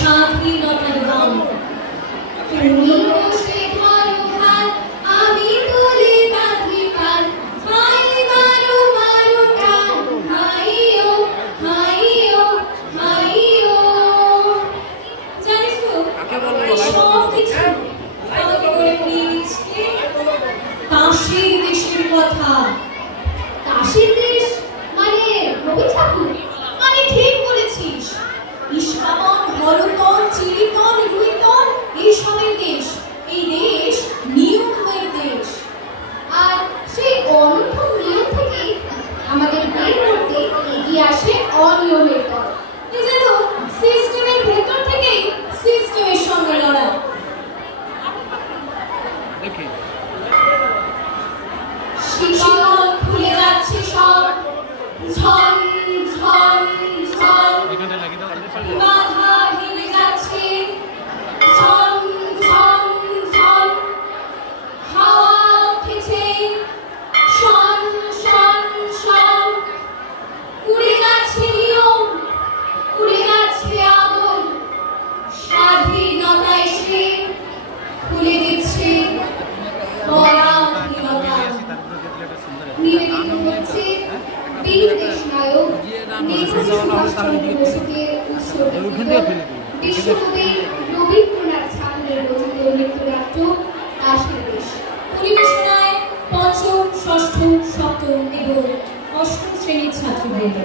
স্বাধীনতার গান। তুমি বসে ধরো হাত, আমি তুলি বাঁধি পান, হাই মারো মারো টান, হাইও হাইও হাইও। জানিস তো সব কিছু আমাকে করে দিয়েছে কাশীর দেশের কথা। কাশীর দেশ মানে রবি ঠাকুর? মানে ঠিক বলেছিস, ইস্কাবন, হরতন, চিলিতন, রুইতন এইসবের দেশ। এই দেশ নিয়মের দেশ। আর সেই অনর্থক নিয়ম থেকে আমাদের বের করতে এগিয়ে আসে অনিয়মের দল। এই যেন সিস্টেমের ভেতর থেকেই সিস্টেমের সঙ্গে লড়াই। শিকল খুলে যাচ্ছে সব, ঝন ঝন ঝন, বাধা ভেঙে যাচ্ছে, ঝন ঝন ঝন, হাওয়া উঠেছে, শন শন শন, উড়ে যাচ্ছে নিয়ম, উড়ে যাচ্ছে আগুন, স্বাধীনতা এসে খুলে দিচ্ছে পরাধীনতা। নিবেদিত হচ্ছে বীর দেশনায়ক নেতাজি সুভাষচন্দ্র বসুকে উৎসর্গিত বিশ্বকবি রবীন্দ্রনাথ ঠাকুরের রচিত নৃত্যনাট্য কাশীর দেশ। পরিবেশনায় পঞ্চম, ষষ্ঠ, সপ্তম এবং অষ্টম শ্রেণীর ছাত্রবৃন্দ।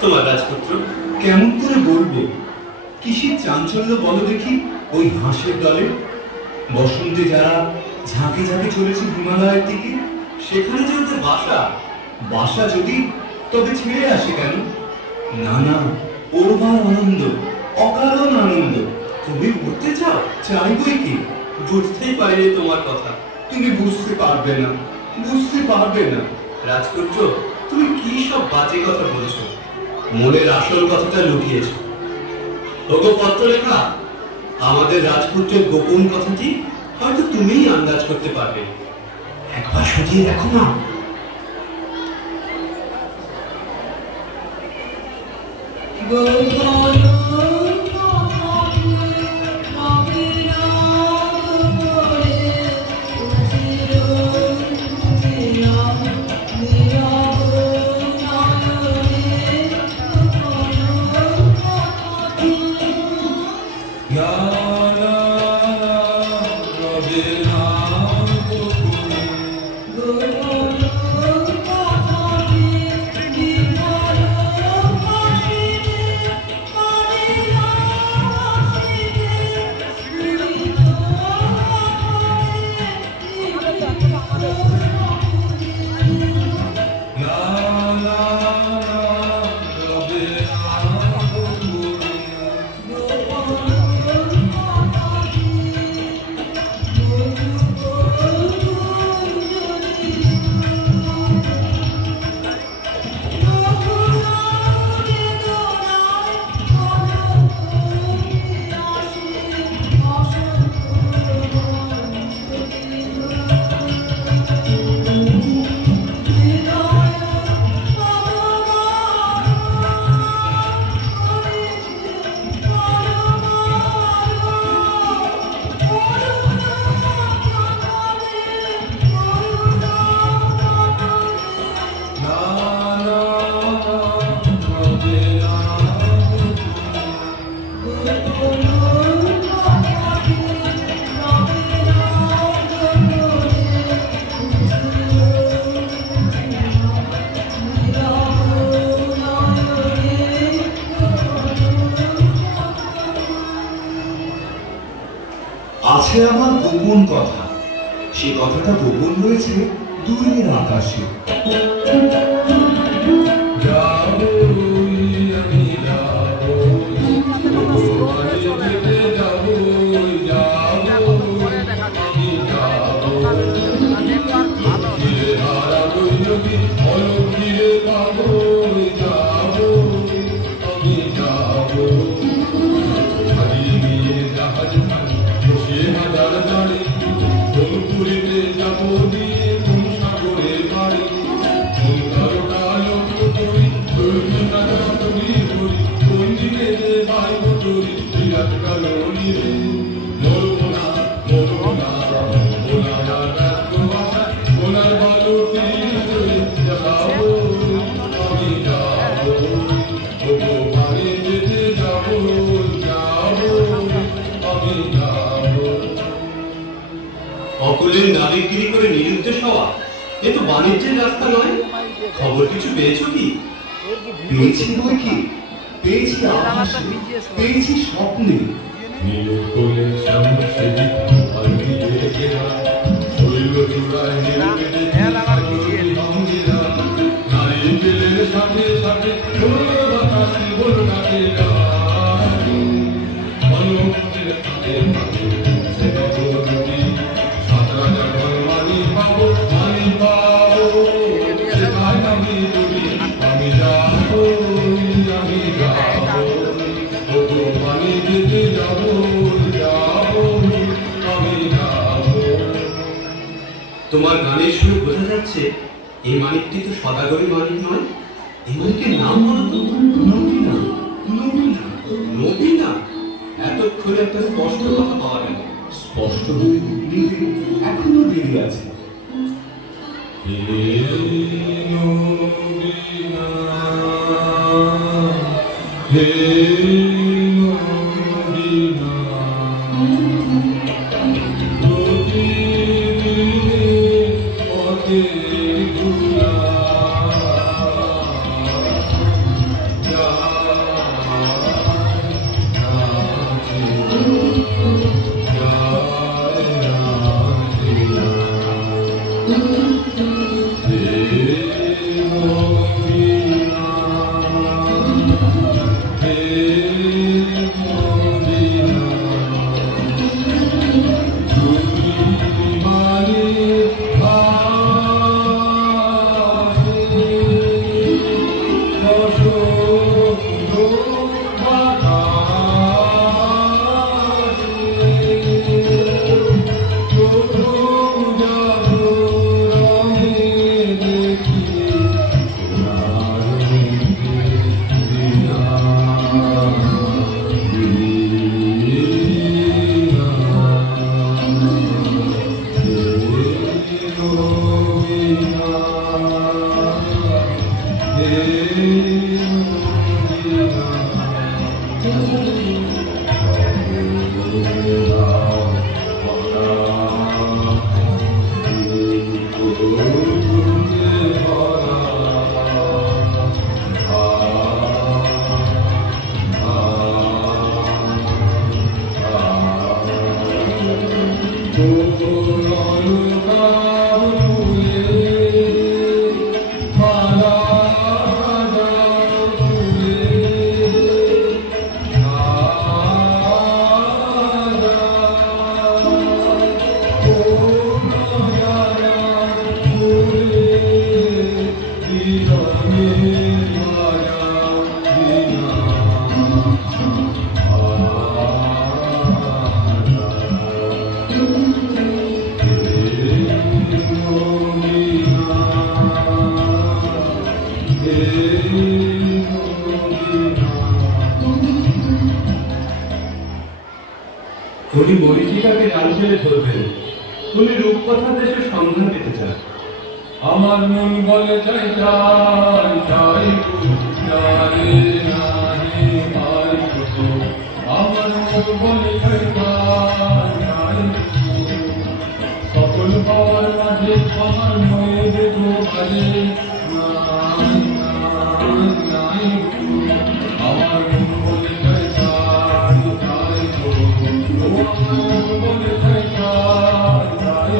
তোমার রাজপুত্র কেমন করে বলবো? কিসের চাঞ্চল্য বলো দেখি ওই হাঁসের দলে? বসন্তে যারা ঝাঁকে ঝাঁকে চলেছে হিমালয়ের দিকে, সেখানে যে ওদের বাসা। বাসা যদি, তবে ছেড়ে আসে কেন? না না, ওরবার আনন্দ, অকারণ আনন্দ। তুমি উঠতে চাও? চাইবই কি? বুঝতেই পারি তোমার কথা। তুমি বুঝতে পারবে না, বুঝতে পারবে না। রাজপুত্র, তুমি কি সব বাজে কথা বলছো? মনের আসল কথাটা লুকিয়েছ। ওগো পত্রলেখা, আমাদের রাজপুত্রের গোপন কথাটি হয়তো তুমিই আন্দাজ করতে পারবে। একবার সজিয়ে দেখো না। আছে আমার গোপন কথা, সে কথাটা গোপন রয়েছে দূরের আকাশে। অকুলের নাবিকগিরি করে নিরুদ্দেশ হওয়া এ তো বাণিজ্যের রাস্তা নয়। খবর কিছু পেয়েছো কি? পেয়েছি বই কি, পেয়েছি আভাসে, পেয়েছি স্বপ্নে। সাথে যাচ্ছে এই মানিকটি তো সদাগরের মানিক নয়। এই মানিকের নাম বলো তো? নবীনা। নবীনা? নবীনা? এতক্ষণে একটা স্পষ্ট কথা পাওয়া গেল। স্পষ্ট হয়ে নিতে এখনো দেরি আছে। উনি মরিচিকাকে জাল ফেলে ধরবেন। উনি রূপকথার দেশের সন্ধান পেতে চান। আমার মন বলে চাই চাই চাই চাই নাহি পাই তো। আমার মন বলে চাই চাই চাই সকল পাওয়ার মাঝে আমার মনে দেখো বাজে নাই নাই নাই। আমার মন বলে চাই চাই চাই তো। আমার মন বলে চাই চাই চাই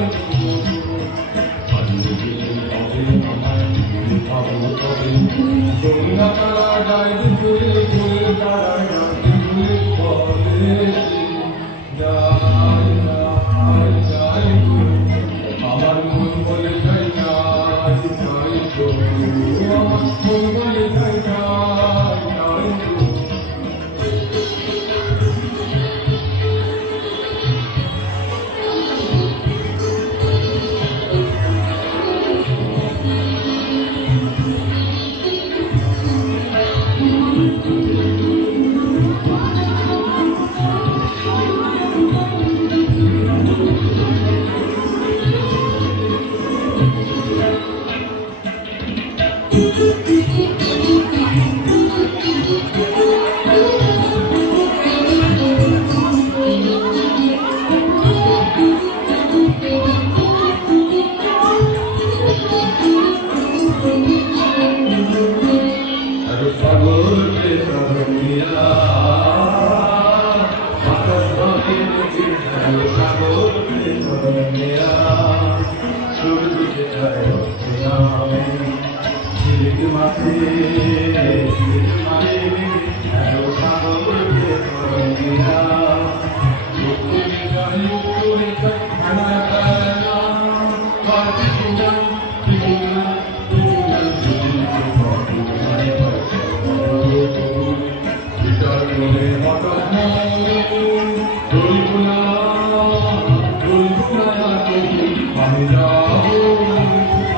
আমার মন বলে চাই চাই চাই তো। আমার মন বলে চাই চাই চাই তো।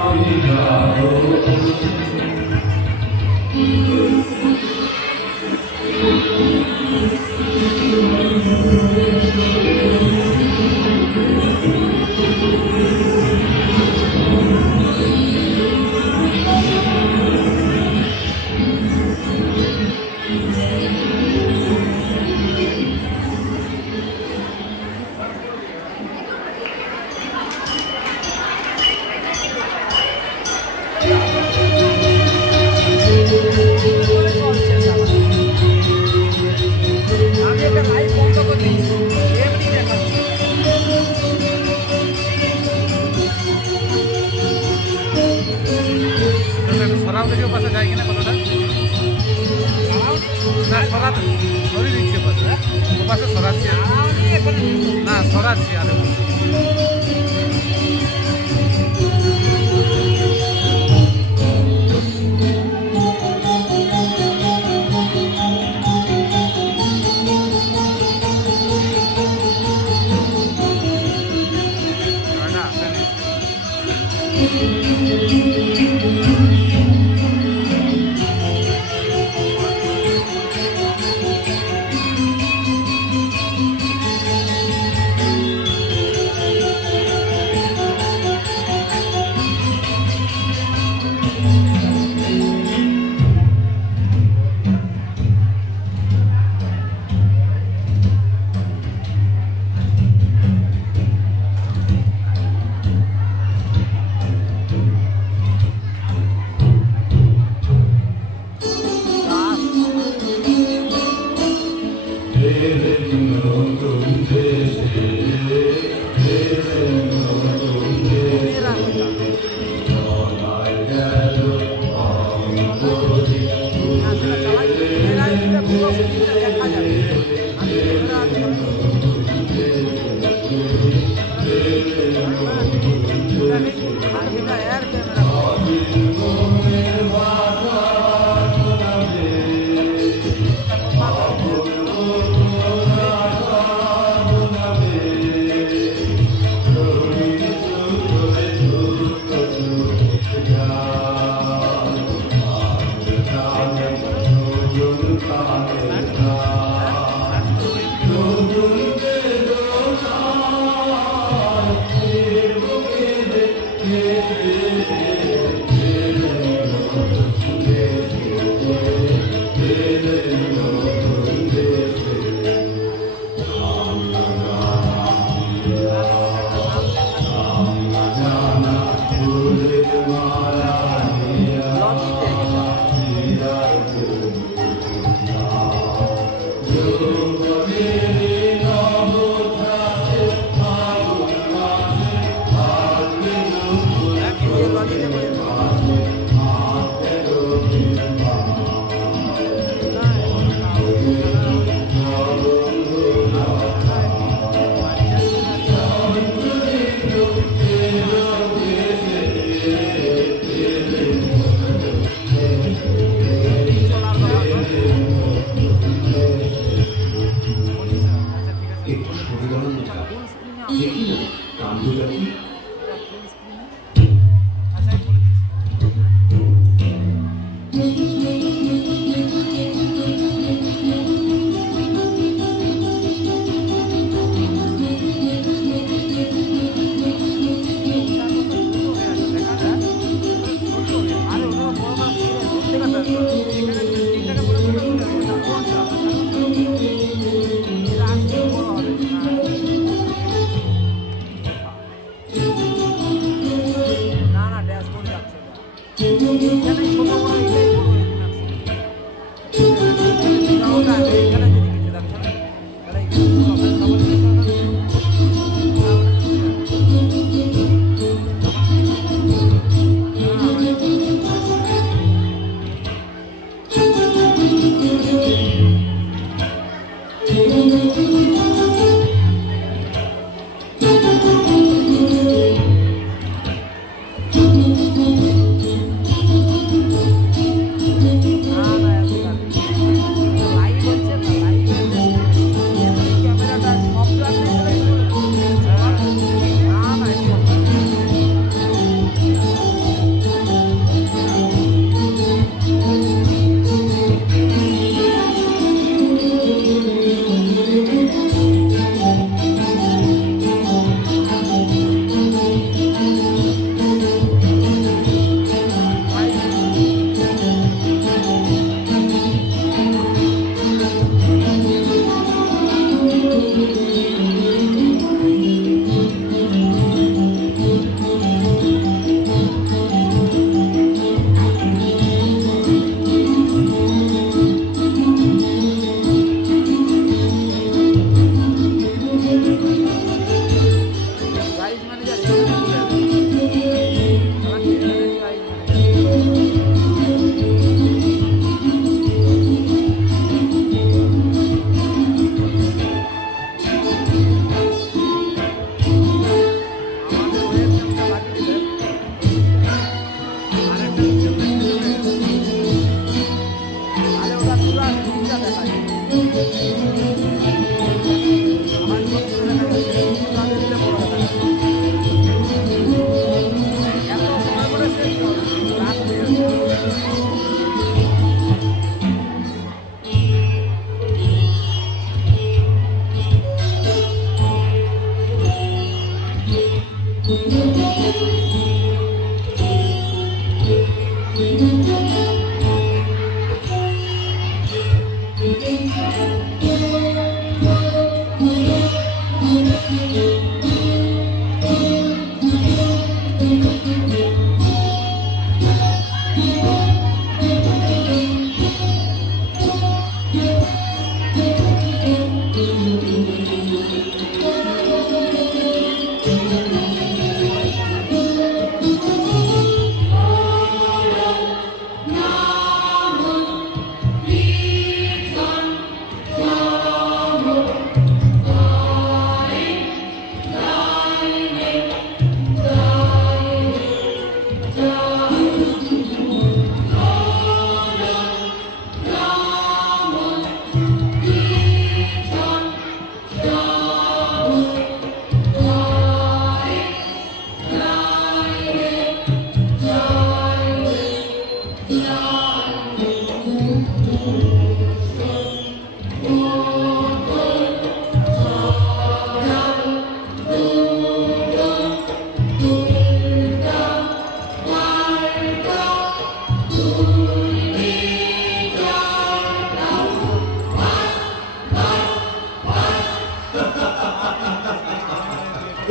আমি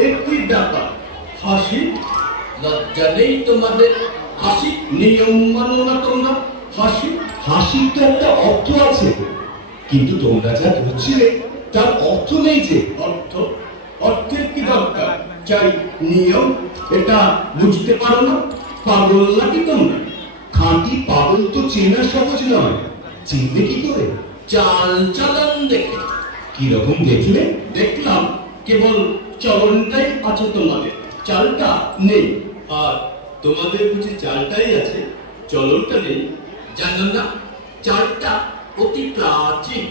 একটি ব্যাপার, হাসি লজ্জা নেই তোমাদের? হাসি নিয়ম মানো না তোমরা? হাসি হাসির তো একটা অর্থ আছে, কিন্তু তোমরা যা করছিলে তার অর্থ নেই যে। অর্থ? অর্থের কি দরকার? চাই নিয়ম। এটা বুঝতে পারো না? পাগল নাকি তোমরা? খাঁটি পাগল তো চেনা সহজ নয়, চিনলে কি করে? চাল চালান দেখে। কিরকম দেখলে? দেখলাম কেবল চলনটাই আছে তোমাদের, চালটা নেই। আর তোমাদের বুঝি চালটাই আছে, চলনটা নেই? জানো না, চালটা অতি প্রাচীন,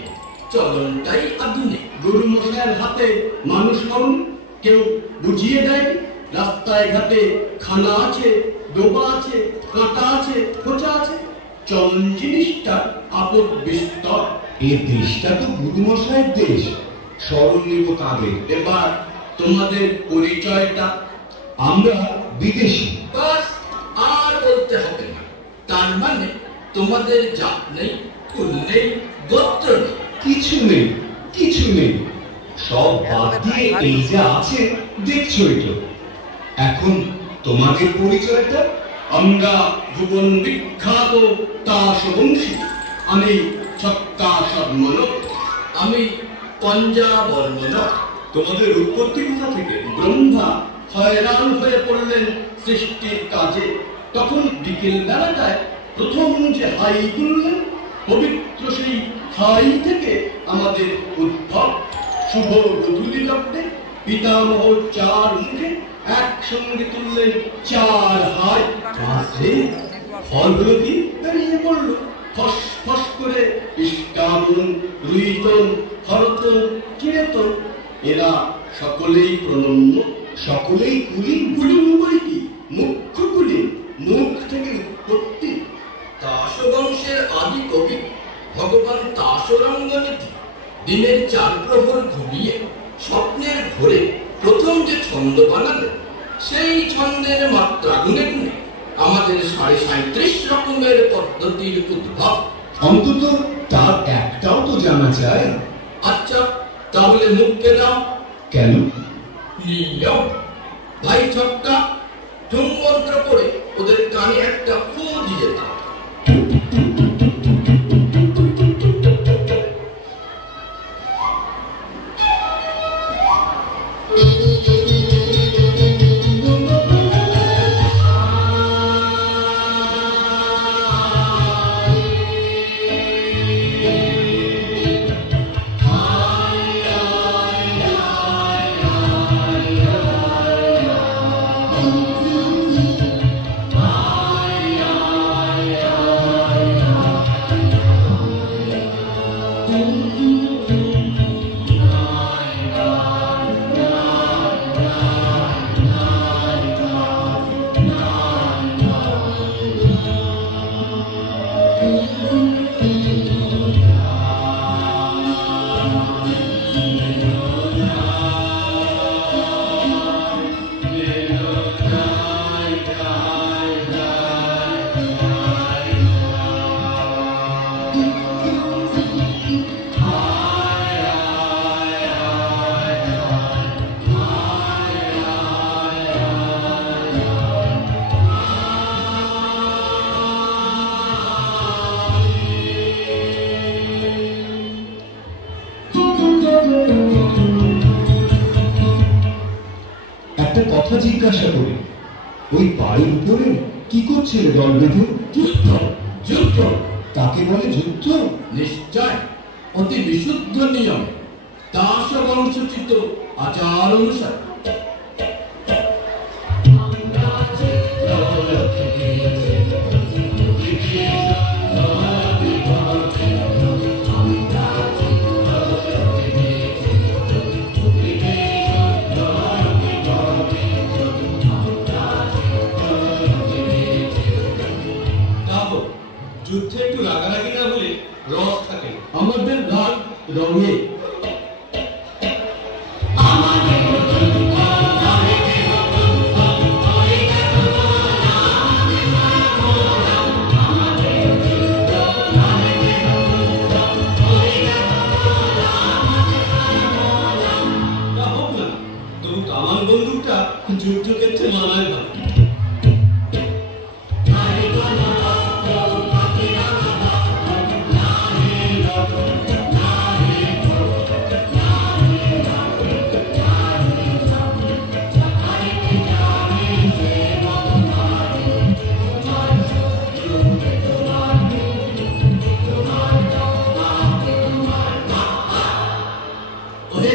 চলনটাই আধুনিক। গুরু মশাইয়ের হাতে মানুষ করুন, কেউ বুঝিয়ে দেয়। রাস্তায় ঘাটে খানা আছে, ডোবা আছে, কাঁটা আছে, খোঁচা আছে। চলন জিনিসটা আপদ বিস্তর। এই দেশটা তো গুরুমশাইয়ের দেশ, স্মরণ নিব তাদের। এবার তোমাদের পরিচয়টা? আমরা বিদেশি। বাস, আর বলতে হবে না। তার মানে তোমাদের জাত নেই, কুল নেই, গোত্র নেই? কিছু নেই, কিছু নেই, সব বাদ দিয়ে এই যা আছে দেখছই তো। এখন তোমাদের পরিচয়টা? আমরা ভুবন বিখ্যাত তাসবংশী। আমি ছক্কা সর্মনক। আমি পঞ্জাবর্মনক। তোমাদের উৎপত্তি কোথা থেকে? ব্রহ্মা হয়রান হয়ে পড়লেন সৃষ্টির কাজে। তখন বিকেল বেলাটায় প্রথম যে হাই তুললেন, পবিত্র সেই হাই থেকে আমাদের উদ্ভব। শুভ গধূলি লগ্নে পিতামহ চার মুখে একসঙ্গে তুললেন চার হাই। ফল হলো কি? বেরিয়ে পড়ল ফস ফস করে ইষ্টাবন, রুইতন, হরতন, কিরেতন। এরা সকলেই প্রণম্য, সকলেই কুলি। কুলিন বই কি? মুখ্য কুলিন, মুখ থেকে উৎপত্তি। তাসবংশের আদি কবি ভগবান তাসরঙ্গনীতি দিনের 4 প্রহর ঘুমিয়ে স্বপ্নের ভোরে প্রথম যে ছন্দ বানালেন, সেই ছন্দের মাত্রা গুনে গুনে আমাদের 37.5 রকমের পদ্ধতির উদ্ভব। অন্তত তার একটাও তো জানা যায়। আচ্ছা, তাহলে মুখকে দাও। কেন? নিয়ম। ভাই ছক্কা, ঠুং মন্ত্র করে ওদের কানে একটা ফু দিয়ে দাও। একটা কথা জিজ্ঞাসা করি, ওই বাড়ির উপরে কি করছিলে দল বেঁধে? যুদ্ধ। যুদ্ধ তাকে বলে যুদ্ধ? নিশ্চয়, অতি বিশুদ্ধ নিয়ম, দাস বংশোচিত আচার অনুসারে। যুদ্ধে একটু রাগারাগি না হলে রস থাকে। আমাদের রাগ রঙে। তবু কামান বন্দুকটা যুদ্ধ ক্ষেত্রে মানায় না।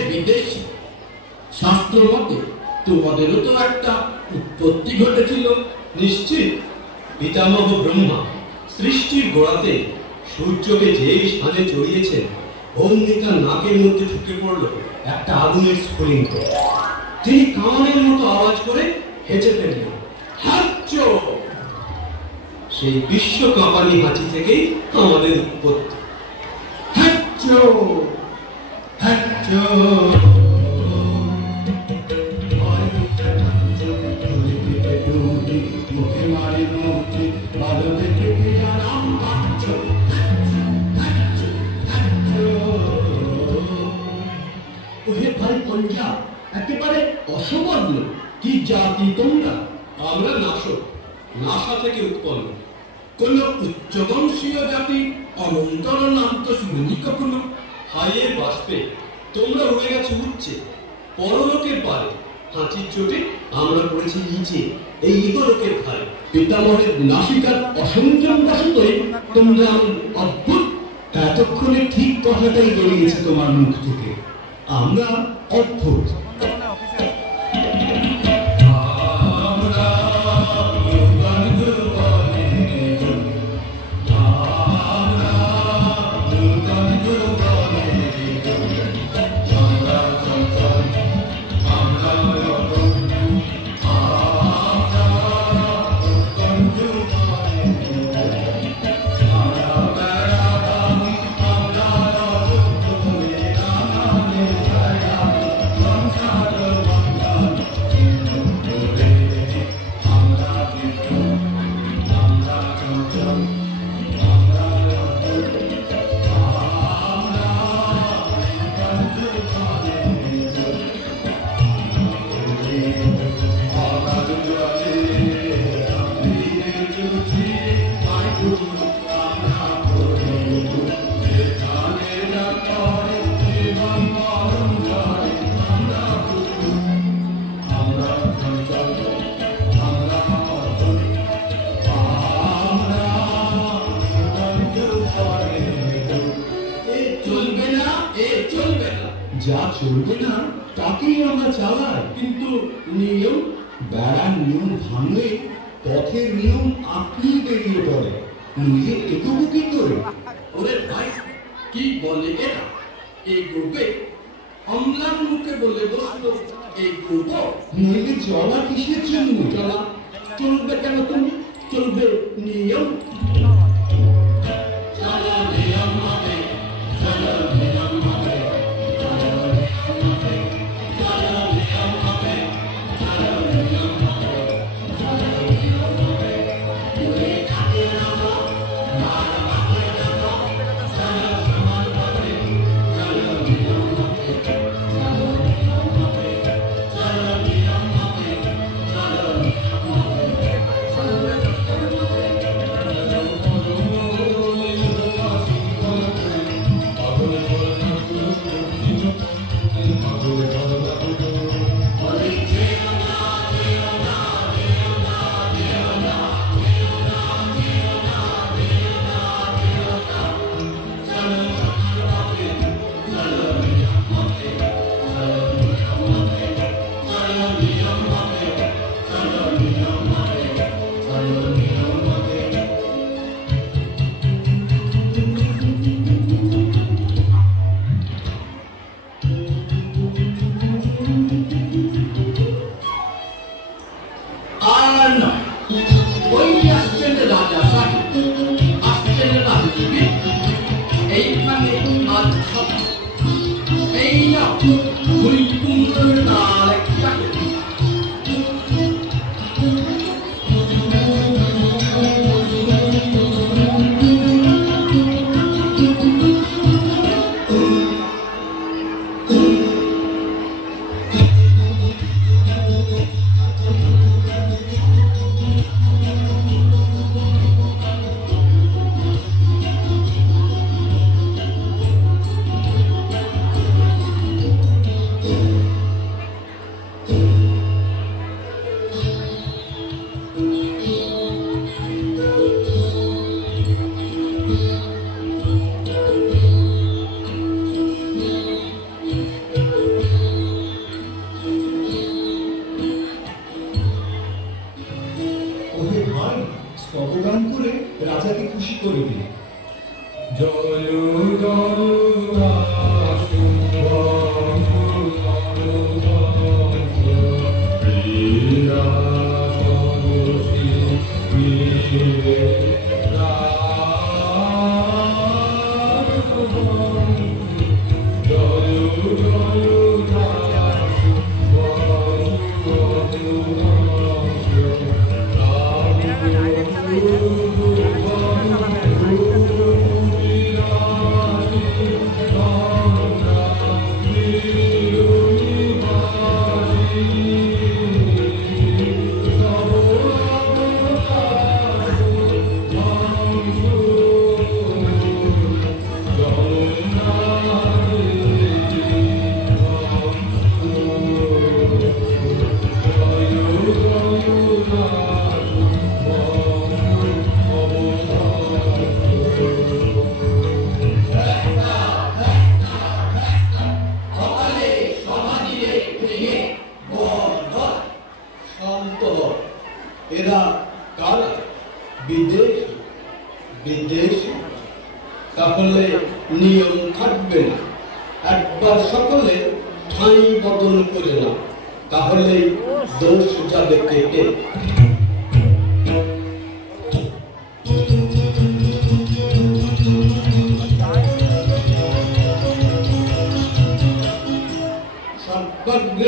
বিদেশি শাস্ত্র মতে তোমাদেরও তো একটা উৎপত্তি ঘটেছিল। নিশ্চিত। পিতামহ ব্রহ্মা সৃষ্টির গোড়াতে সূর্যকে যেই স্থানে চড়িয়েছেন, অমনি তার নাকের মধ্যে ঢুকে পড়ল একটা আগুনের স্ফুলিঙ্গ। তিনি কামানের মতো আওয়াজ করে হেঁচে ফেললেন, হাঁচো। সেই বিশ্ব কাঁপানি হাঁচি থেকেই আমাদের উৎপত্তি। হাঁচো হাঁচো। একেবারে অসবর্ণ। কি জাতি তোমরা? আমরা নাশক, নাসা থেকে উৎপন্ন। কোন উচ্চবংশীয় জাতি অনন্তর নাম তো শুনিনি কখনো। হাইয়ে বাষ্পে তোমরা উড়ে গেছো উচ্চে, পরলোকের পারে। হাঁচির চোটে আমরা পড়েছি নিচে, এই ইহলোকের ভাই। পিতামহের নাসিকার অসংযম বশতই তোমরা অদ্ভুত। এতক্ষণে ঠিক কথাটাই বেরিয়েছে তোমার মুখ থেকে। আমরা অদ্ভুত। যা চলবে না তাকেই আমরা চালাই। কিন্তু নিয়ম, বেড়ার নিয়ম ভাঙলে পথের নিয়ম আপনি বেরিয়ে পড়ে, নিজে এগোবো কি করে? ওরে ভাই কি বলে এটা? এই গ্রুপে অম্লার মুখে বলে বসলো এই গ্রুপ নইলে চলা কিসের জন্য? চলা চলবে কেন? তুমি চলবে নিয়ম। চলো নিয়ম হবে, চলো নিয়ম হবে, চলো নিয়ম হবে, চলো নিয়ম হবে, চলো নিয়ম হবে, চলো নিয়ম হবে। দূরে থাকে রাখো, আর বাঁকে রাখো, চলো সমান হবে, চলো নিয়ম হবে, চলো নিয়ম হবে, চলো নিয়ম হবে, চলো নিয়ম হবে। আর নয়, ওই আসছেন রাজা সাহেব, আসছেন রাজনীতি, এইখানে আজ সব এই না ভুল কুমড়োর ডাল একটা ওহে ভাই, স্তবগান করে রাজাকে খুশি করে দিন। জয় জয় এরা কারা? বিদেশি। বিদেশি তাহলে নিয়ম থাকবে না। একবার সকলে ঠাঁই বদল করে না, তাহলে দোষ যাবে কেটে। সর্বজ্ঞ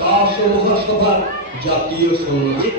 দাস মহাসভার জাতীয় সঙ্গীত।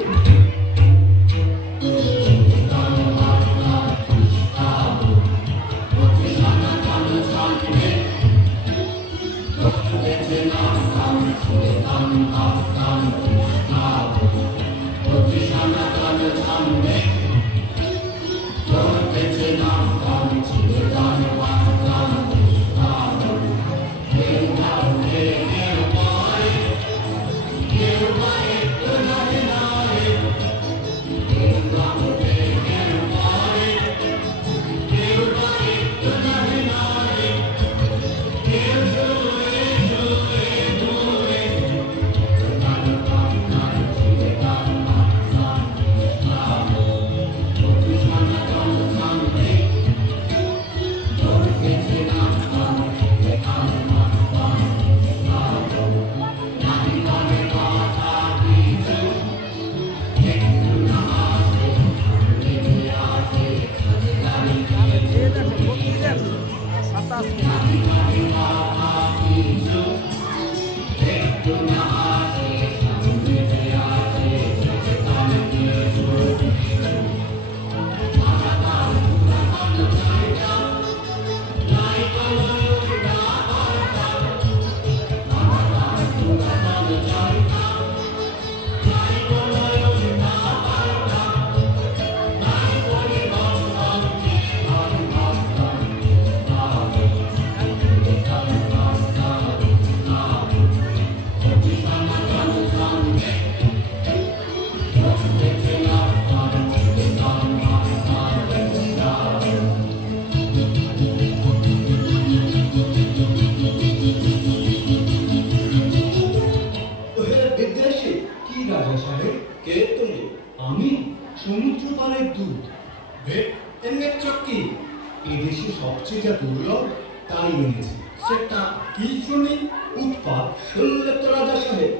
সবচেয়ে যা দুর্লভ তাই এনেছি। সেটা কি শুনি? উৎপাত। শুনলে তো রাজা সাহেব,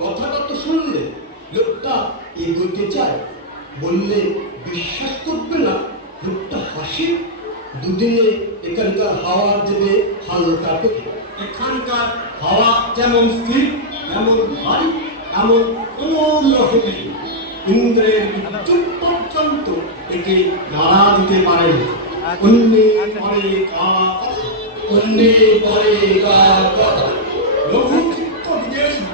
কথাটা তো শুনলে। লোকটা এগোতে চায়, বললে বিশ্বাস করবে না। লোকটা হাসি, দুদিনে এখানকার হাওয়া দেবে হালকা করে। এখানকার হাওয়া যেমন স্থির, এমন ভারী, এমন কোন হবে ইন্দ্রের বিদ্যুৎ পর্যন্ত একে নাড়া দিতে পারে। অন্যে পরে অন্যে পরে লঘুচিত্ত বিদেশী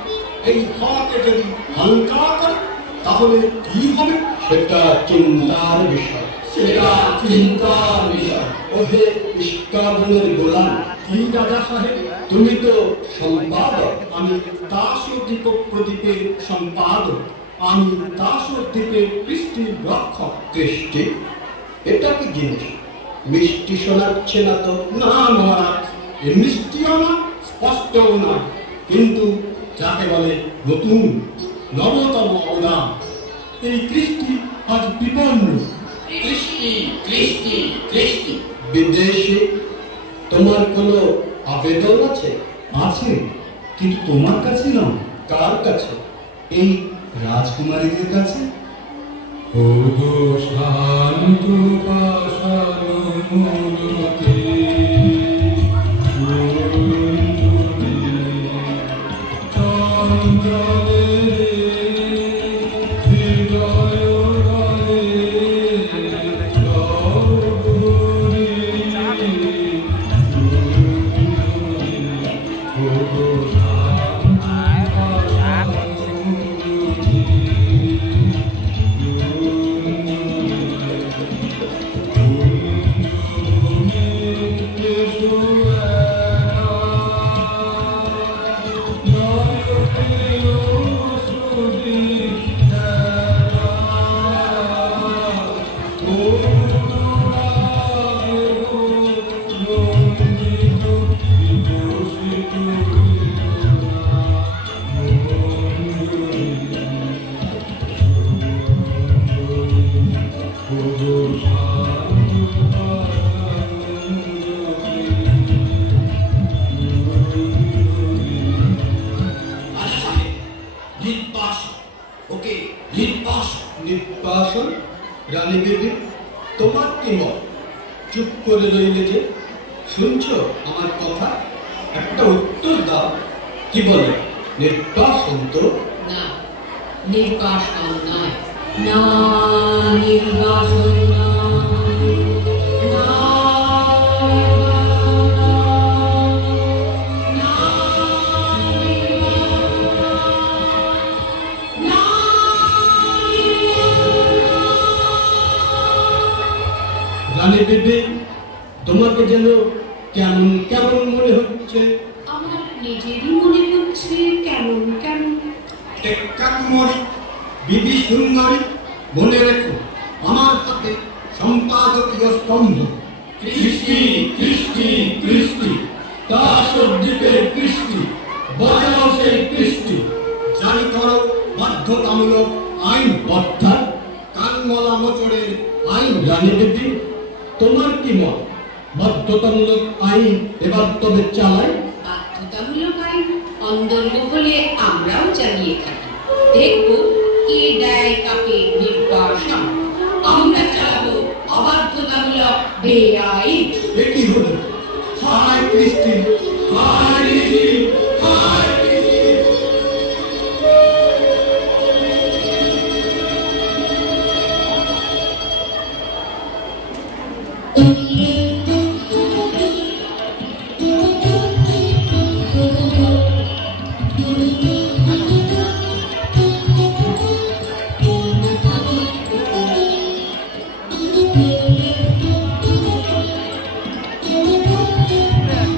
এই হাওয়াকে যদি হালকা করে তাহলে কি হবে? সেটা চিন্তার বিষয়, সেটা চিন্তার বিষয়। ওহে নিষ্কাবনের গোলাম, কি রাজা সাহেব, তুমি তো সম্পাদক, আমি দাসদ্বীপ প্রদীপের সম্পাদক, আমি দাসদ্বীপের কৃষ্টির রক্ষক। কৃষ্টি এটা কি জিনিস? মিষ্টি শোনাচ্ছে না তো? না মহারাজ, এ মিষ্টিও না, স্পষ্টও না, কিন্তু যাকে বলে নতুন নবতম অবদান। এই কৃষ্টি আজ বিপন্ন। কৃষ্টি কৃষ্টি কৃষ্টি। বিদেশে তোমার কোনো আবেদন আছে? আছে, কিন্তু তোমার কাছে নয়। কার কাছে? এই রাজকুমারীদের কাছে। ওগো শান্ত পাষাণ মূরতি, নির্বাসন। রানী দেবী, তোমার কি মত? চুপ করে রইলে যে? শুনছ আমার কথা? একটা উত্তর দাও। কি বলে? নির্বাসন তো না, নির্বাসন নয়, না নির্বাসন দেবী, তোমাকে যেন কেমন কেমন মনে হচ্ছে। আমার নিজেরই মনে হচ্ছে কেমন কেমন। টেক্কা কুমারী, বিবি সুন্দরী, মনে রেখো আমার হাতে সম্পাদকীয় স্তম্ভ। কৃষ্টি কৃষ্টি কৃষ্টি, দাসদ্বীপের কৃষ্টি, বজাও সেই কৃষ্টি। জারি করো বাধ্যতামূলক আইন, অর্থাৎ কানমলা মোচড়ের আইন। রানী দেবী, তোমার কি মত? বাধ্যতামূলক আইন এবার তবে চালাই? বাধ্যতামূলক আইন অন্দরমহলে আমরাও চালিয়ে থাকি। দেখব কে দেয় কাকে নির্বাসন। আমরা চালাবো অবাধ্যতামূলক বেআইন। কি হলো? হায় কৃষ্টি, হায় কৃষ্টি, হায় কৃষ্টি।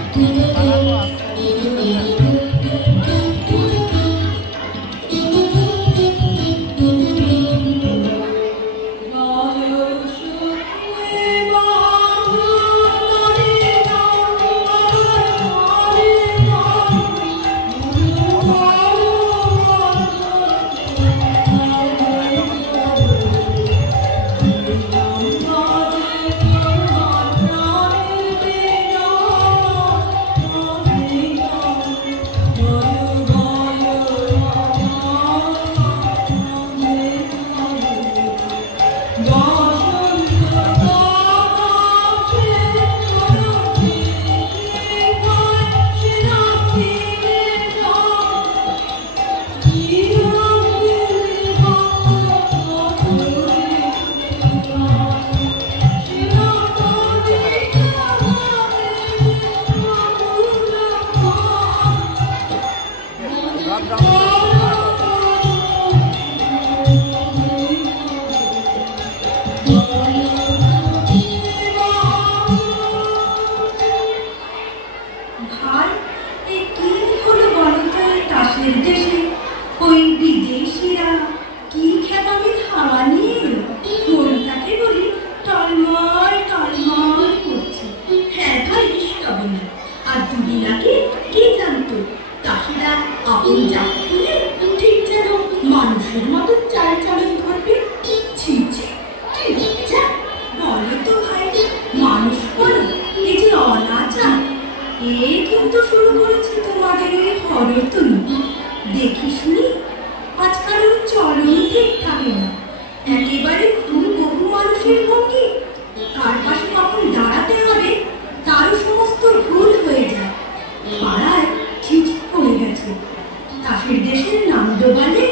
Thank you. ওই বিদেশিরা কি খেপামির হাওয়া নিয়ে মনটাকে বলি টলমল টলমল করছে। হ্যাঁ ভাই, তবে না। আর দুদিন আগে কে জানতো তাহিরা আপন জাত করে ঠিক যেন মানুষের মতো চাল চলন ধরবে। ছি ছি, কি লজ্জা! বলো তো ভাই, মানুষ বলো, এই যে অনাচার, এ কিন্তু শুরু করেছে তোমাদের ওই হরতনু। দেখিসনি আজকাল ওর চলন ঠিক থাকে না, একেবারে খুব বহু মানুষের ভঙ্গি। কার পাশে কখন দাঁড়াতে হবে তারও সমস্ত ভুল হয়ে যায়। পাড়ায় ঠিক পড়ে গেছে, তাসের দেশের নাম ডোবালে।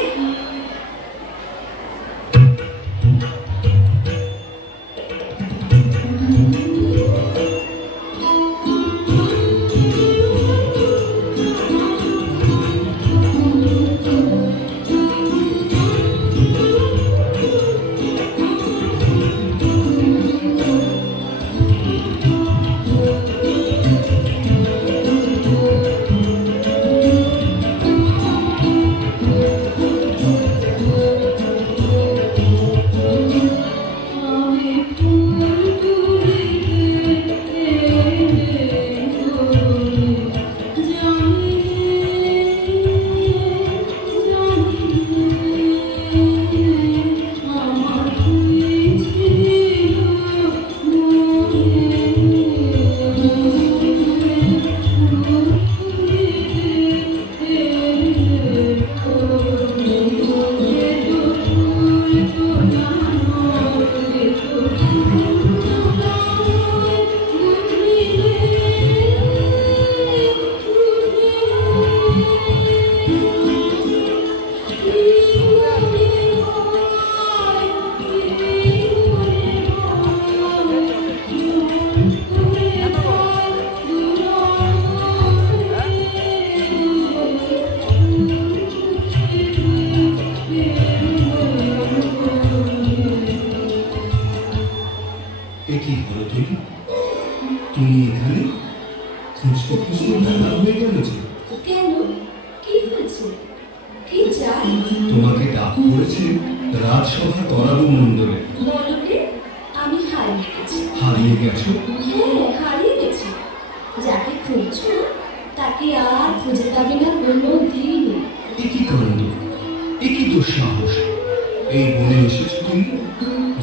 তুমি এখানে খুঁজতে খুঁজতে বেলা হয়ে গেল যে? কেন, কি হয়েছে, কি চাই? তোমাকে ডাক করেছে রাজসভা তরাবু মণ্ডলে। বলকে আমি হারিয়ে গেছি। হারিয়ে গেছো? হ্যাঁ, হারিয়ে গেছি। যাকে খুঁজছো তাকে আর খুঁজে পাবে না কোনো দিন। একই কাণ্ড, একই দুঃসাহস। এই বনে এসেছো তুমি,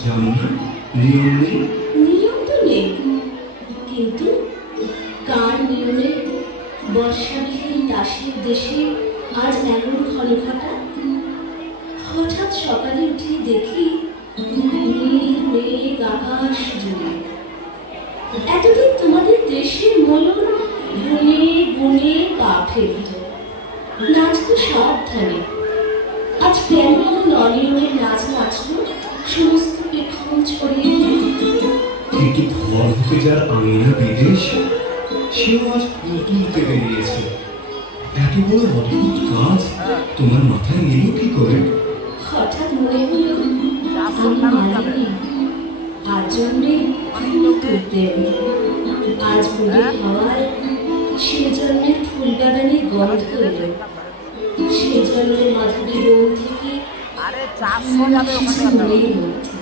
জানো না নিয়ম নেই? নিয়ম তো নেই, কিন্তু কার নিয়মে বর্ষাবিহীন দাসের দেশে আজ এমন ঘনঘটা? হঠাৎ সকালে উঠে দেখি নীল মেঘ আকাশ জুড়ে। এতদিন তোমাদের দেশের ময়ূর বনে বনে পা ফেলত, নাচতো সাবধানে। আজ কেন অনিয়মের নাচ নাচলো সমস্ত পেখম ছড়িয়ে? কিন্তু ঘর থেকে যার আঙিনা বিদেশ, সেও আজ নতুনতে বেরিয়েছে। এত বড় অদ্ভুত কাজ তোমার মাথায় এলো কি করে? হঠাৎ মনে হলো আমি মারিনি, আর জন্যে ফুল তুলতে এলো। আজ বলে হাওয়ায় সে জন্মের ফুল বাগানে গন্ধ এলো। সে জন্মের মাধবী রোগ থেকে মনের মধ্যে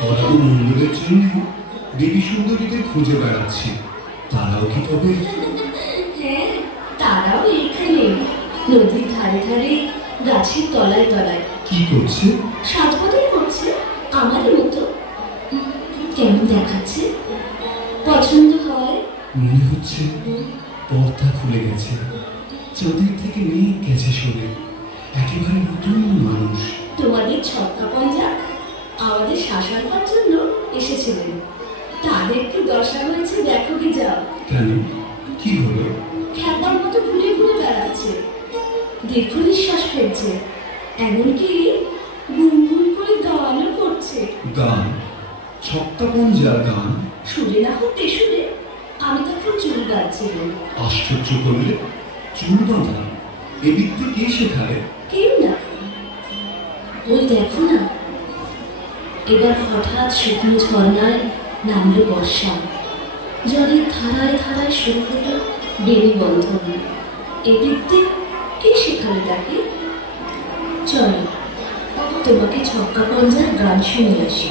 বড় মঙ্গলের জন্য দেবী সুন্দরীদের খুঁজে বেড়াচ্ছি। তারাও কি তবে? হ্যাঁ, তারাও এখানে নদীর ধারে ধারে গাছের তলায় তলায় কি করছে? সাজগোজাই করছে আমাদের মতো। কেমন দেখাচ্ছে? পছন্দ হয়? মনে হচ্ছে পর্দা খুলে গেছে, চাঁদের থেকে মেঘ গেছে সরে, একেবারে নতুন মানুষ। তোমাদের ছক্কা পঞ্জা আমাদের শাসানবার জন্য এসেছিলেন, তাদেরকে দশা হয়েছে দেখো কি যাও। কেন, কি হলো? খ্যাপার মতো ঘুরে ঘুরে বেড়াচ্ছে, দীর্ঘ নিঃশ্বাস ফেলছে, এমনকি গুনগুন করে গানও করছে। গান? ছক্কা পঞ্জার গান? সুরে না হোক সুরে, আমি তখন চুল বাঁধছিলাম। আশ্চর্য করলে, চুল বাঁধা এ বিদ্যে কে শেখায়? কেউ না। ওই দেখো না, এবার হঠাৎ শুকনো ঝর্ণায় নামলো বর্ষা, জলের ধারায় ধারায় শুরু হলো বেণী বন্ধন। এ বিদ্যে কে শেখালো তাকে? চলো তোমাকে ছক্কা পঞ্জার গান শুনিয়ে আসি।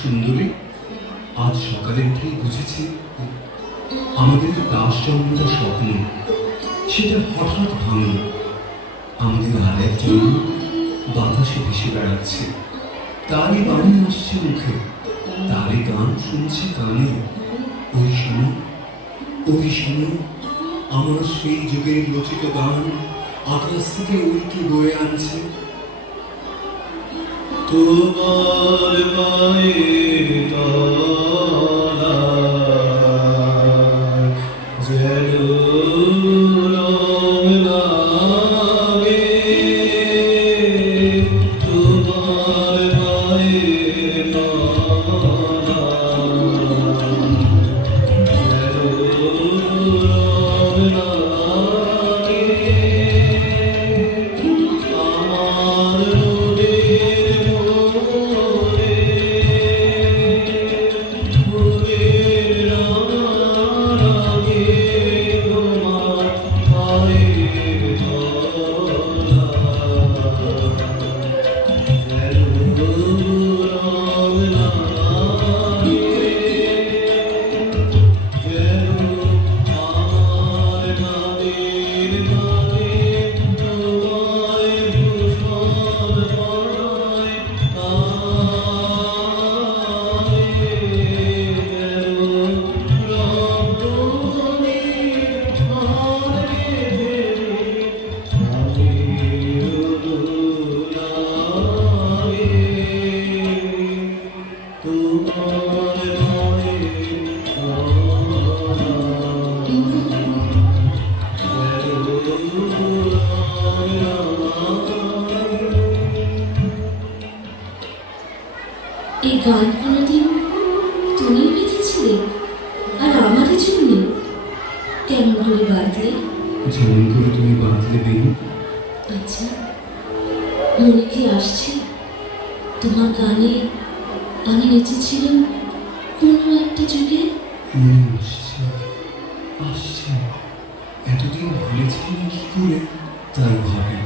সুন্দরী, আজ সকালে উঠেই বুঝেছি আমাদের দাস জন্মটা স্বপ্ন, সেটা হঠাৎ ভাঙল। আমাদের আর একজন বাতাসে ভেসে বেড়াচ্ছে, তারই বাণী আসছে মুখে, তারই গান শুনছি কানে। ওই শোনো, ওই শোনো, আমার সেই যুগের রচিত গান আকাশ থেকে উল্কি বয়ে আনছে। তোমার মায়ের তলায় যেন রং লাগে, তোমার মায়ের তলায় যেন রং লাগে। আমার গান কোনোদিন তুমি লিখেছিলে? আর আমাদের জন্য কেমন করে বাঁধলে? যেমন করে তুমি বাঁধলে বেনু। আচ্ছা, মনে কি আসছে তোমার গানে আমি নেচেছিলাম কোনো একটা যুগে? মনে আসছে, আসছে। এতদিন ভুলেছিলাম কি করে তাই ভাবে।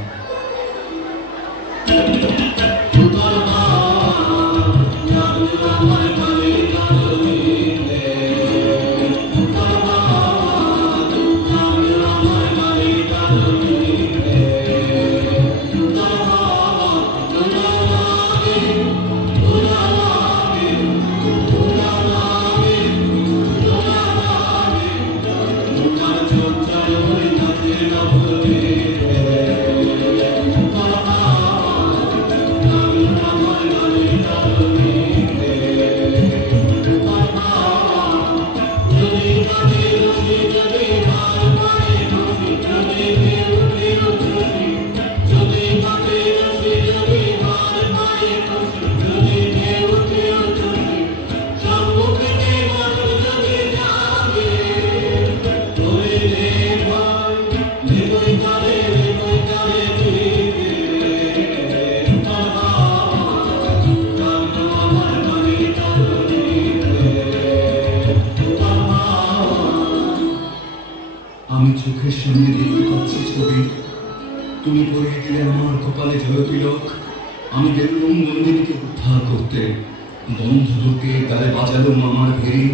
আমি চোখের সামনে দেখতে পাচ্ছি ছবি, তুমি পরিয়ে দিলে আমার কপালে জয়তিলক। আমি বেরুলুম নন্দিনীকে উদ্ধার করতে, বন্ধুকে গায়ে বাজালুম আমার ভেরি।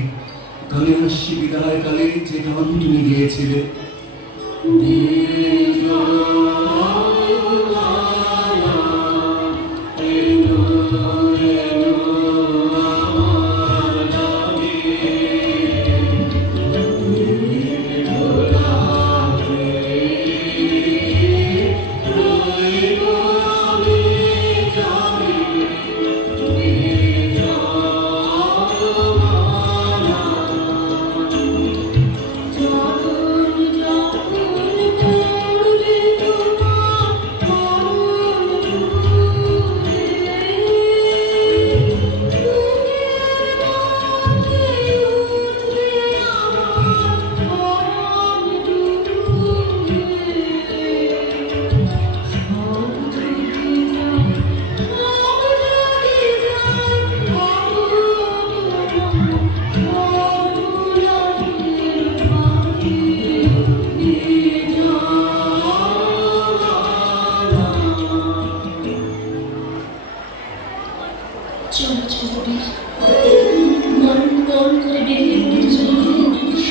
কানে আসছি বিদায় কালে যে গান তুমি গিয়েছিলে।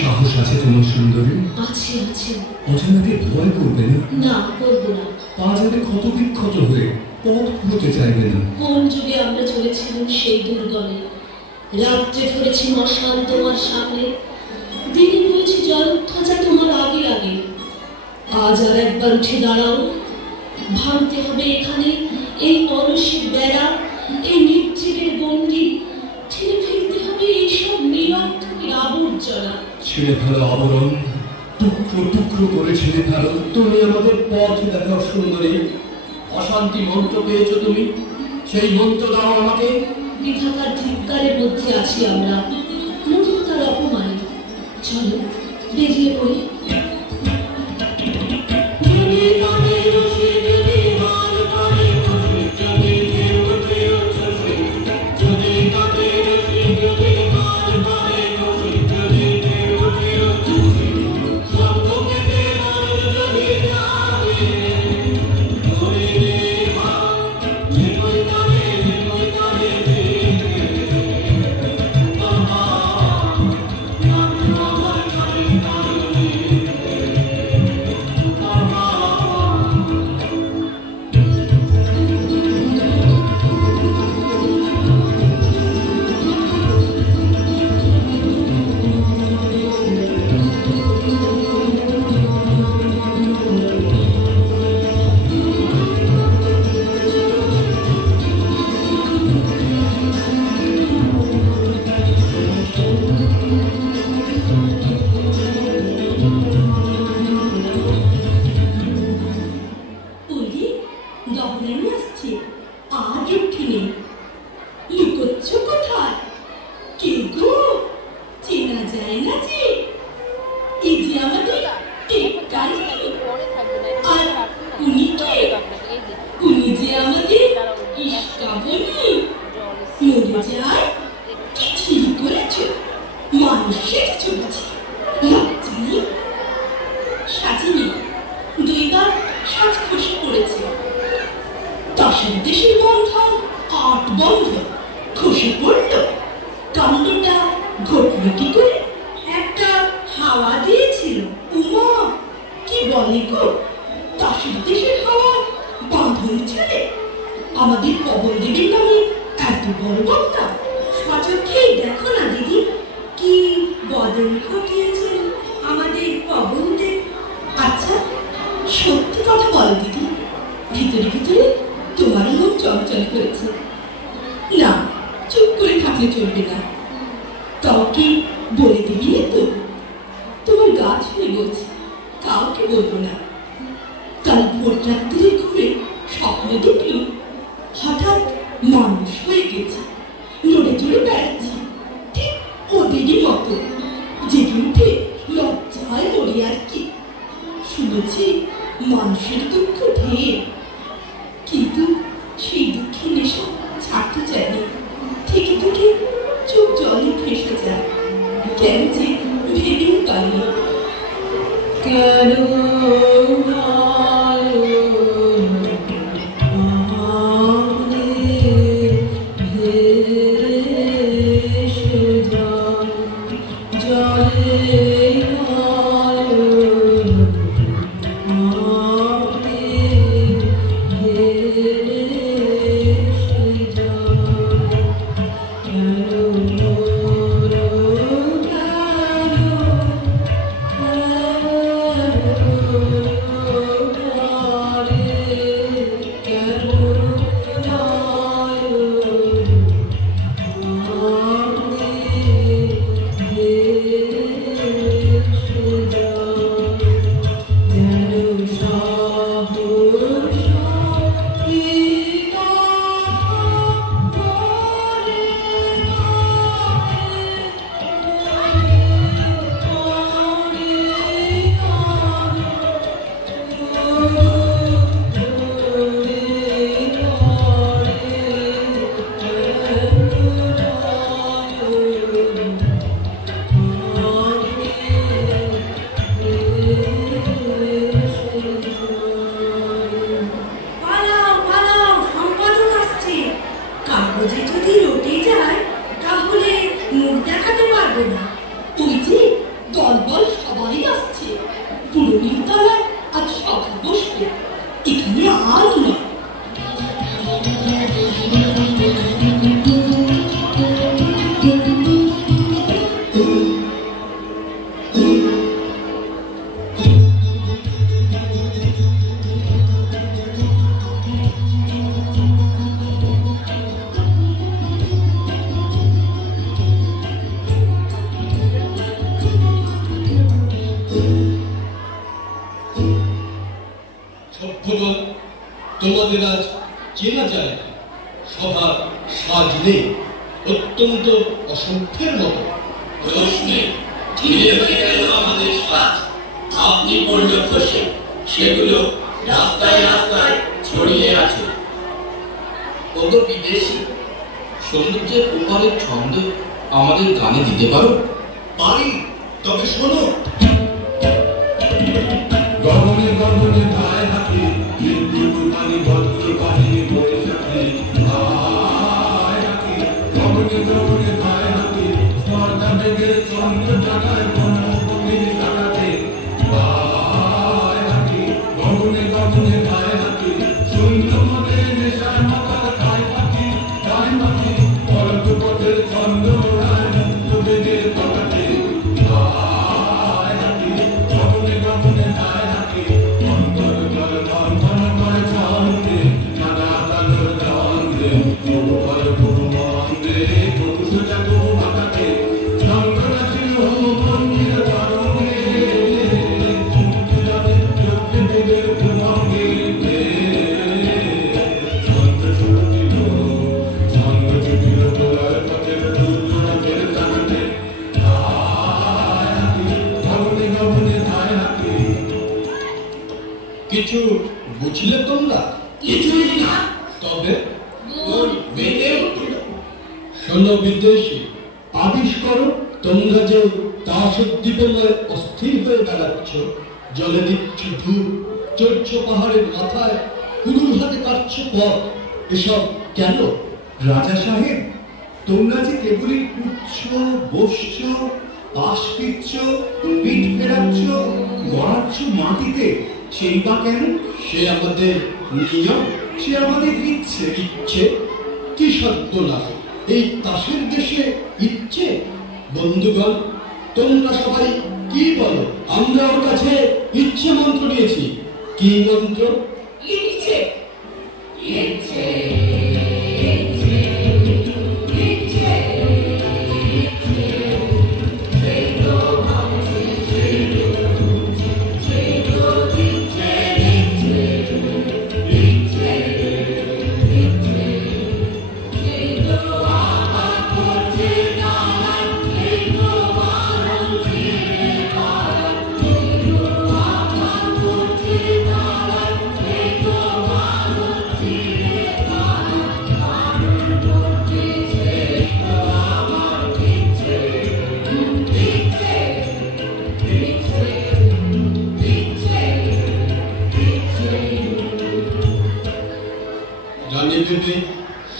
সাহস আছে তোমার সুন্দরী? আছে আছে। অজানাকে ভয় করবে না? না, করবো না। পা যাবে ক্ষত বিক্ষত হয়ে, পথ ফুরোতে চাইবে না। কোন যুগে আমরা চলেছিলাম সেই দুর্গমে, রাত্রে ধরেছি মশাল তোমার সামনে, দিনে বইছি জলধ্বজা তোমার আগে আগে। আজ আর একবার উঠে দাঁড়াও, ভাঙতে হবে এখানে এই অলসের বেড়া, এই নির্জীবের গণ্ডি, ছেড়ে ফেলতে হবে এইসব নিরর্থক আবর্জনা। ছিঁড়ে ফেলো আবরণ, টুকরো টুকরো করে ছিঁড়ে ফেলো। তুমি আমাদের পথ দেখাও সুন্দরী। অশান্তি মন্ত্র পেয়েছো তুমি, সেই মন্ত্র দাও আমাকে। বিধাতার ধিক্কারের মধ্যে আছি আমরা, মূর্খতার অপমানে। চলো বেরিয়ে পড়ি। কে গো, চেনা যায় না যে? এই যে আমাদের টেক্কানি। আর উনি কে? উনি যে আমাদের ইস্কাবনি। মরে যায় কি ঠিক করেছ? মানুষ সেজে চলেছে, লজ্জা নেই। সাজিনি, দুইবার সাজ খসে পড়েছে। 10 দেশের বন্ধন 8 বন্ধন খসে পড়ল। কাণ্ডটা ঘটল কি করে? একটা হাওয়া দিয়েছিল। উমা, কি বলে গো, 10 দেশের হাওয়া বাঁধন ছেড়ে আমাদের পবন দেবের নামে এত বড় বক্তা। সচক্ষেই দেখো না দিদি, কি বদল ঘটিয়েছেন আমাদের পবন দেব। আচ্ছা, সত্যি কথা বলো দিদি, ভিতরে ভিতরে তোমার মন চঞ্চল করেছে না? চুপ করে থাকলে চলবে না। কাউকে বলে দিবি না তো? তোমার গা ছুঁয়ে বলছি, কাউকে বলবো না। কাল ভোর রাত্রে ঘুরে স্বপ্ন দেখলুম হঠাৎ মানুষ হয়ে গেছে, নড়ে চড়ে বেড়াচ্ছি, ঠিক ওদেরই মতো। জেগে উঠে লজ্জায় মরে আর কি। শুনেছি মানুষের দুঃখ ঢের, কিন্তু সেই দুঃখের নেশা ছাড়তে চায়নি। থেকে থেকে চোখ জলে ভেসে যায়, কেন যে ভেবেও পাইনি। কেন তোমাদের আজ চেনা যায় না। সভার সাজ নেই, অত্যন্ত অসভ্যের মতো। আমাদের সাজ আপনি পড়ল খসে, সেগুলো রাস্তায় রাস্তায় ছড়িয়ে আছে। কত বিদেশি সমুদ্রের ওপারের ছন্দ আমাদের গানে দিতে পারো? পারি, তবে শোনো। গগনে গগনে ধায় হাতি, বিদ্যুৎ ভদ্র বাহিনী বৈশাখী ধায় হাতি। গগনে গগনে ধায় হাতি, স্পর্ধা বেগে চন্দ্র জাগায় বনভূমির কাটাতে ধায় হাতি। গগনে গগনে ধায় হাতি, শূন্য মনে নেশায় মাতার খায় পাখি খায় পাখি। অল্প পথের ছন্দ ওড়ায় মুক্ত বেগের কাটাতে ধায় হাতি। গগনে গগনে ধায় হাতি, অন্তর জল ধর্ম কিছু বুঝলে তোমরা? কিছুই না। তবে শোনো বিদেশি, আদেশ করো, তোমরা যে দাসোদ্দীপনায় অস্থির হয়ে বেড়াচ্ছ, জলে দিচ্ছ ধূপ, চড়ছ পাহাড়ের মাথায়, কুড়ুল হাতে কাটছ পথ, এসব কেন? রাজা সাহেব, তোমরা যে কেবলই উঠছ, বসছ, পাশ ফিরছ, পিঠ ফেরাচ্ছ, গড়াচ্ছ মাটিতে, সেই বা কেন? সে আমাদের নিয়ম, সে আমাদের ইচ্ছে। ইচ্ছে? কি সর্বনাশ! এই তাসের দেশে ইচ্ছে? বন্ধুগণ, তোমরা সবাই কি বলো? আমরা ওর কাছে ইচ্ছে মন্ত্র নিয়েছি। কি মন্ত্র? ইচ্ছে। ইচ্ছে।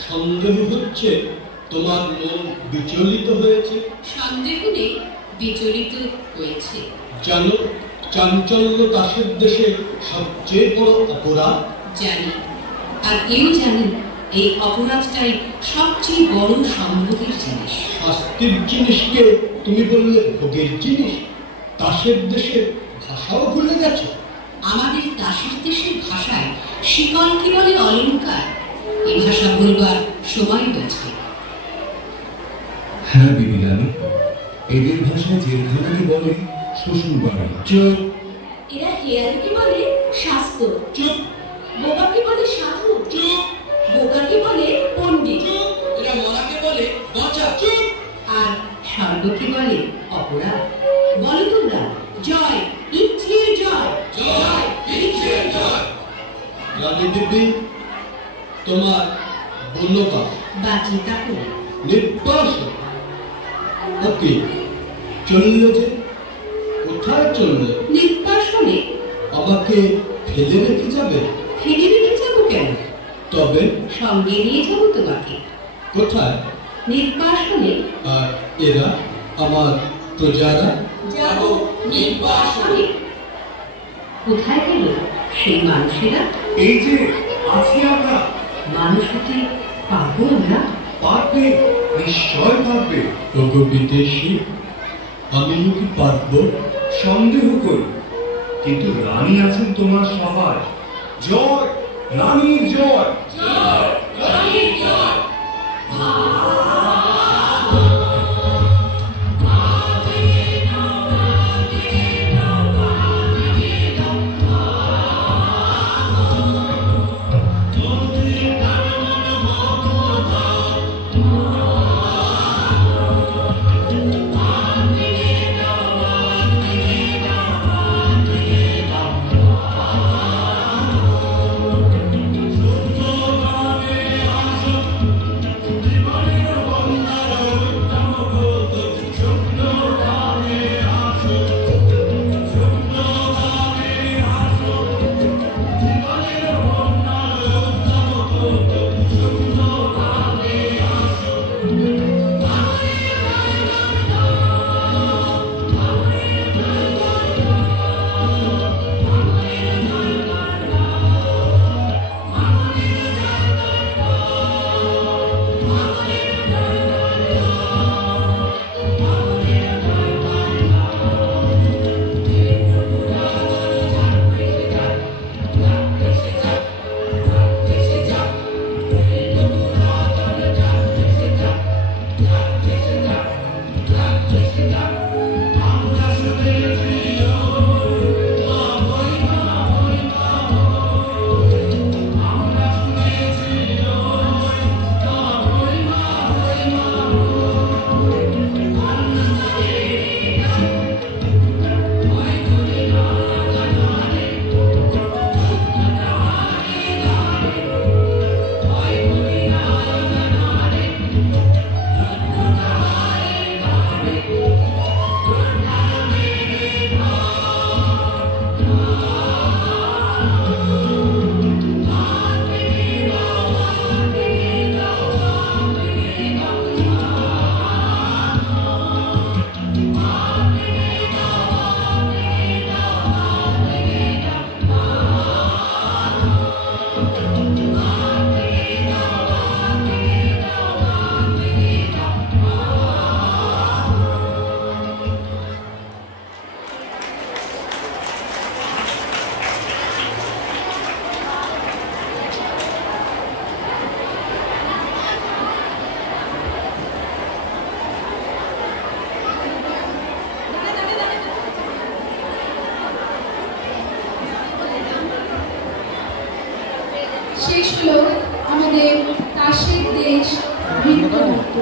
সন্দেহ হচ্ছে তোমার মন বিচলিত হয়েছে। সন্দেহ নেই, বিচলিত হয়েছে। জানো, চাঞ্চল্য দাসের দেশে সবচেয়ে বড় অপরাধ? জানি, আর কেউ জানি এই অপরাধটাই সবচেয়ে বড় সম্ভোগের জিনিস। শাস্তির জিনিসকে তুমি বললে ভোগের জিনিস। দাসের দেশের ভাষাও ভুলে গেছো? আমাদের দাসের দেশের ভাষায় শিকল কি বলে অলঙ্কার, এই ভাষা ভুলবার সময় হয়েছে। হ্যাঁ বিবি রানী, এদের ভাষায় জেলখানাকে বলে শ্বশুর বাড়ি। চুপ! এরা হেয়ারকে বলে শাস্ত্র। চুপ! বোকাকে বলে সাধু। চুপ! বোকাকে বলে পণ্ডিত। এরা মরাকে বলে বাঁচা। চুপ! আর স্বর্গকে বলে অপরাধ। বলো তোমরা, জয় ইচ্ছের জয়, জয় ইচ্ছের জয়। রানী দেবী, তোমার বন্যতা বাঁচি থাকো। নির্বাস। ওকে, চললে যে? কোথায় চললে? নির্বাসনে। আমাকে ফেলে রেখে যাবে? ফেলে রেখে যাবো কেন? তবে সঙ্গে নিয়ে যাবো তোমাকে। কোথায়? নির্বাসনে। আর এরা আমার প্রজারা? যাবো নির্বাসনে। কোথায় গেল সেই মানুষেরা? এই যে আছি আমরা। মানুষ হতে পারবো আমরা? পারবে, নিশ্চয় পারবে। ওগো বিদেশি, আমি কি পারবো? সন্দেহ করি, কিন্তু রানী আছেন তোমার সভায়। জয় রানীর জয়। শেষ হলো আমাদের তাসের দেশ বৃন্দমুক্ত।